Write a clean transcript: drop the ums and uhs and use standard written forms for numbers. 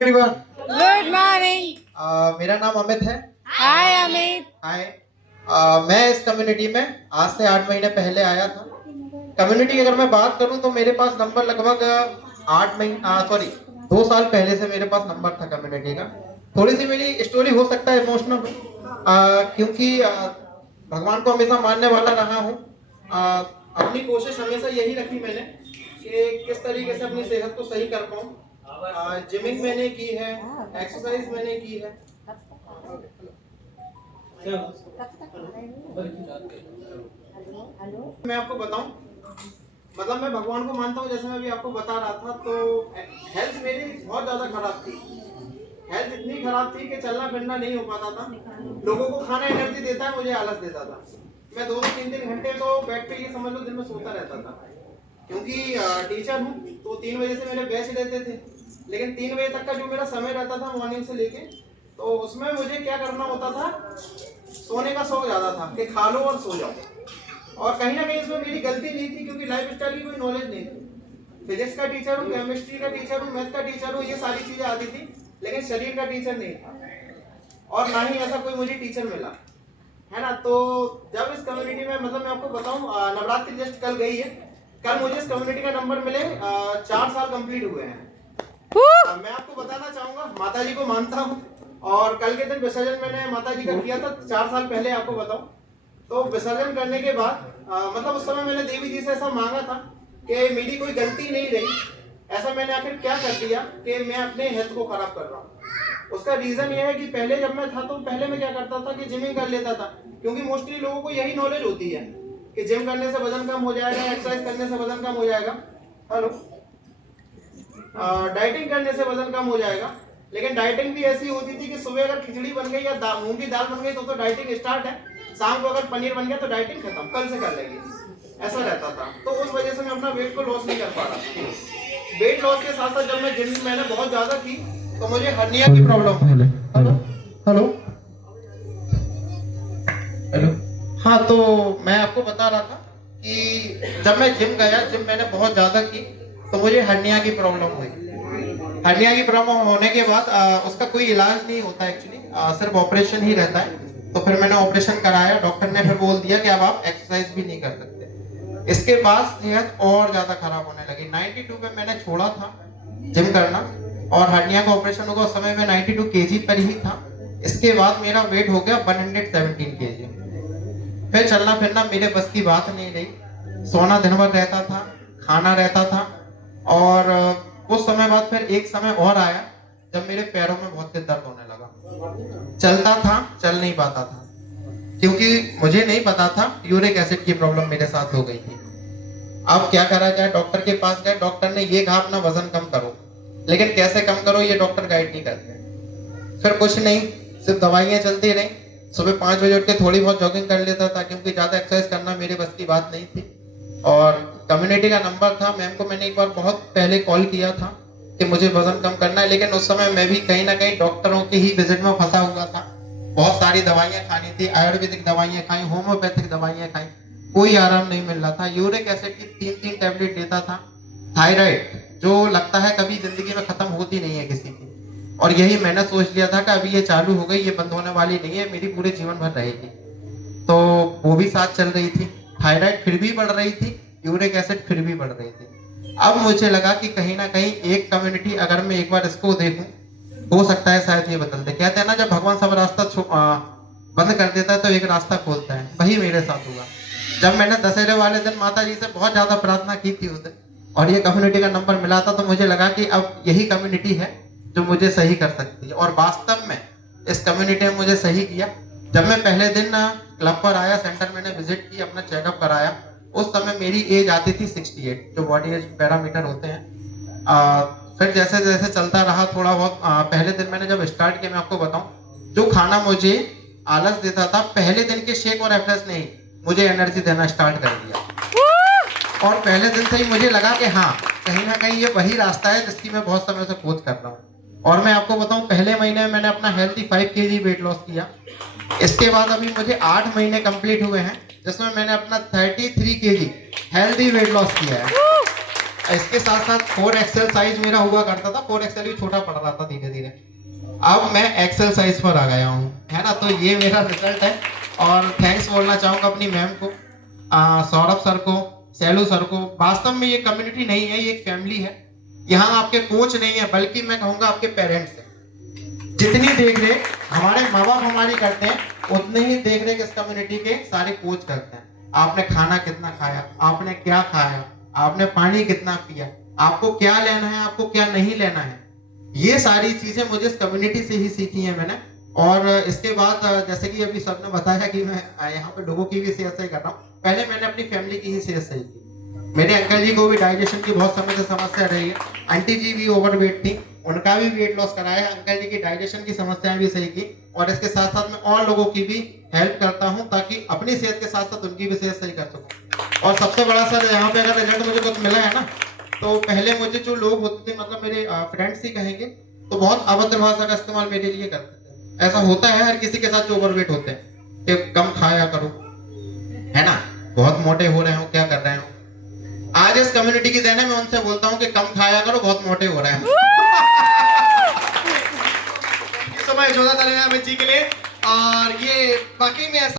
Everyone. Good morning. मेरा नाम अमित है। हाय अमित। हाय। मैं इस कम्युनिटी में आज से 8 महीने पहले आया था। कम्युनिटी की अगर मैं बात करूं तो मेरे पास नंबर लगभग 2 साल पहले से मेरे पास नंबर था कम्युनिटी का। थोड़ी सी मेरी स्टोरी हो सकता है इमोशनल हो, क्योंकि भगवान को हमेशा मानने वाला रहा हूँ। अपनी कोशिश हमेशा यही रखी मैंने कि किस तरीके से अपनी सेहत को सही कर पाऊँ। जिमिंग मैंने की है, एक्सरसाइज मैंने की है। मैं आपको बताऊं, मतलब मैं भगवान को मानता हूं, जैसे मैं अभी आपको बता रहा था। तो हेल्थ मेरी बहुत ज्यादा खराब थी। हेल्थ इतनी खराब थी कि चलना फिरना नहीं हो पाता था। लोगों को खाना एनर्जी देता है, मुझे आलस देता था। मैं 2-3 घंटे तो बेड पे ये समझ लो दिन में सोता रहता था। क्योंकि टीचर हूँ तो 3 बजे से मेरे बैच रहते थे, लेकिन 3 बजे तक का जो मेरा समय रहता था मॉर्निंग से लेके, तो उसमें मुझे क्या करना होता था, सोने का शौक ज़्यादा था कि खा लो और सो जाओ। और कहीं ना कहीं इसमें मेरी गलती नहीं थी, क्योंकि लाइफ स्टाइल की कोई नॉलेज नहीं थी। फिजिक्स का टीचर हूँ, केमिस्ट्री का टीचर हूँ, मैथ का टीचर हूँ, ये सारी चीज़ें आती थी, लेकिन शरीर का टीचर नहीं था। और ना ही ऐसा कोई मुझे टीचर मिला है ना। तो जब इस कम्युनिटी में, मतलब मैं आपको बताऊं, नवरात्रि जस्ट कल गई है। कल मुझे इस कम्युनिटी का नंबर मिले 4 साल कंप्लीट हुए हैं। मैं आपको बताना चाहूंगा, माता जी को मानता हूँ, और कल के दिन विसर्जन मैंने माता जी का किया था 4 साल पहले, आपको बताऊं। तो विसर्जन करने के बाद मतलब उस समय मैंने देवी जी से ऐसा मांगा था कि मेरी कोई गलती नहीं रही। ऐसा मैंने आखिर क्या कर दिया कि मैं अपने हेल्थ को खराब कर रहा हूँ। उसका रीजन ये है कि पहले जब मैं था तो पहले मैं क्या करता था कि जिमिंग कर लेता था, क्योंकि मोस्टली लोगों को यही नॉलेज होती है कि जिम करने से वजन कम हो जाएगा, एक्सरसाइज करने से वजन कम हो जाएगा, हेलो, डाइटिंग करने से वजन कम हो जाएगा। लेकिन डाइटिंग भी ऐसी होती थी कि सुबह अगर खिचड़ी बन गई या मूंग की दाल बन गई तो डाइटिंग स्टार्ट है, शाम को अगर पनीर बन गया तो डाइटिंग खत्म, कल से कर लेंगे, ऐसा रहता था। तो उस वजह से मैं अपना वेट को लॉस नहीं कर पा रहा। वेट लॉस के साथ साथ जब मैं जिम मैंने बहुत ज्यादा की तो मुझे हर्निया की प्रॉब्लम है। Hello hello hello. हाँ, तो मैं आपको बता रहा था कि जब मैं जिम गया, जिम मैंने बहुत ज्यादा की, तो मुझे हर्निया की प्रॉब्लम हुई। हर्निया की प्रॉब्लम होने के बाद उसका कोई इलाज नहीं होता एक्चुअली, सिर्फ ऑपरेशन ही रहता है। तो फिर मैंने ऑपरेशन कराया, डॉक्टर ने फिर बोल दिया कि अब आप एक्सरसाइज भी नहीं कर सकते। इसके बाद सेहत और ज्यादा खराब होने लगी। 92 में मैंने छोड़ा था जिम करना, और हर्निया का ऑपरेशन होगा उस समय में 92 केजी पर ही था। इसके बाद मेरा वेट हो गया 117 केजी। फिर चलना फिरना मेरे बस की बात नहीं रही। सोना दिन भर रहता था, खाना रहता था, और कुछ समय बाद फिर एक समय और आया जब मेरे पैरों में बहुत तेज दर्द होने लगा। चलता था, चल नहीं पाता था, क्योंकि मुझे नहीं पता था यूरिक एसिड की प्रॉब्लम मेरे साथ हो गई थी। अब क्या करा जाए, डॉक्टर के पास गए, डॉक्टर ने ये कहा अपना वजन कम करो, लेकिन कैसे कम करो ये डॉक्टर गाइड नहीं करते। फिर कुछ नहीं, सिर्फ दवाइयाँ चलती रही। सुबह 5 बजे उठ के थोड़ी बहुत जॉगिंग कर लेता था, क्योंकि ज्यादा एक्सरसाइज करना मेरे बस की बात नहीं थी। और कम्युनिटी का नंबर था, मैम को मैंने एक बार बहुत पहले कॉल किया था कि मुझे वजन कम करना है, लेकिन उस समय मैं भी कहीं ना कहीं डॉक्टरों के ही विजिट में फंसा हुआ था। बहुत सारी दवाइयाँ खानी थी, आयुर्वेदिक दवाइयाँ खाई, होम्योपैथिक दवाइयाँ खाई, कोई आराम नहीं मिल रहा था। यूरिक एसिड की 3-3 टैबलेट लेता था। थायराइड जो लगता है कभी जिंदगी में खत्म होती नहीं है किसी की, और यही मैंने सोच लिया था कि अभी ये चालू हो गई, ये बंद होने वाली नहीं है, मेरी पूरे जीवन भर रहेगी। तो वो भी साथ चल रही थी। थायराइड फिर भी बढ़ रही थी, यूरिक एसिड फिर भी बढ़ रही थी। अब मुझे लगा कि कहीं ना कहीं एक कम्युनिटी अगर मैं एक बार इसको देखूं, हो सकता है शायद ये बदल दे। कहते हैं ना, जब भगवान सब रास्ता बंद कर देता है तो एक रास्ता खोलता है। वही मेरे साथ हुआ जब मैंने दशहरे वाले दिन माता जी से बहुत ज्यादा प्रार्थना की थी उस दिन, और ये कम्युनिटी का नंबर मिला था, तो मुझे लगा कि अब यही कम्युनिटी है जो मुझे सही कर सकती है। और वास्तव में इस कम्युनिटी ने मुझे सही किया। जब मैं पहले दिन क्लब पर आया, सेंटर मैंने विजिट की, अपना चेकअप कराया, उस समय मेरी एज आती थी 68, जो बॉडी एज पैरामीटर होते हैं। फिर जैसे जैसे चलता रहा थोड़ा बहुत, पहले दिन मैंने जब स्टार्ट किया, मैं आपको बताऊं, जो खाना मुझे आलस देता था, पहले दिन के शेक और एफएस ने मुझे एनर्जी देना स्टार्ट कर दिया। और पहले दिन से ही मुझे लगा कि हाँ, कहीं ना कहीं ये वही रास्ता है जिसकी मैं बहुत समय से खोज कर रहा हूँ। और मैं आपको बताऊं, पहले महीने में मैंने अपना हेल्थी 5 केजी वेट लॉस किया। इसके बाद अभी मुझे 8 महीने कंप्लीट हुए हैं, जिसमें मैंने अपना 33 केजी हेल्थी वेट लॉस किया है। इसके साथ साथ 4XL साइज मेरा हुआ करता था, 4XL भी छोटा पड़ रहा था धीरे धीरे। अब मैं XL साइज पर आ गया हूँ, है ना। तो ये मेरा रिजल्ट है। और थैंक्स बोलना चाहूँगा अपनी मैम को, सौरभ सर को, सैलू सर को। वास्तव में ये कम्युनिटी नहीं है, ये एक फैमिली है। यहाँ आपके कोच नहीं है, बल्कि मैं कहूँगा आपके पेरेंट्स हैं। जितनी देख रेख हमारे माँ बाप हमारी करते हैं, उतनी ही देख रेख इस कम्युनिटी के सारे कोच करते हैं। आपने खाना कितना खाया, आपने क्या खाया, आपने पानी कितना पिया, आपको क्या लेना है, आपको क्या नहीं लेना है, ये सारी चीजें मुझे इस कम्युनिटी से ही सीखी है मैंने। और इसके बाद जैसे कि अभी सबने बताया कि मैं यहाँ पे लोगों की भी सेहत सही कर रहा हूँ, पहले मैंने अपनी फैमिली की ही सेहत सही की। मेरे अंकल जी को भी डाइजेशन की बहुत समय से समस्या रही है, आंटी जी भी ओवरवेट थी, उनका भी वेट लॉस कराया, अंकल जी की डाइजेशन की समस्याएं भी सही की। और इसके साथ साथ मैं और लोगों की भी हेल्प करता हूं, ताकि अपनी सेहत के साथ साथ उनकी भी सेहत सही कर सकूं। और सबसे बड़ा सर यहाँ पे अगर रिजल्ट मुझे कुछ मिला है ना, तो पहले मुझे जो लोग होते थे, मतलब मेरे फ्रेंड्स ही कहेंगे, तो बहुत अभद्र भाषा का इस्तेमाल मेरे लिए करते थे। ऐसा होता है हर किसी के साथ जो ओवरवेट होते हैं, कि कम खाया करो, है ना, बहुत मोटे हो रहे हो, क्या कर रहे हो। आज इस कम्युनिटी की देन है, मैं उनसे बोलता हूँ कि कम खाया करो, बहुत मोटे हो रहे हैं। ये समय जोरदार तालियां अमित जी के लिए। और ये वाकई में ऐसा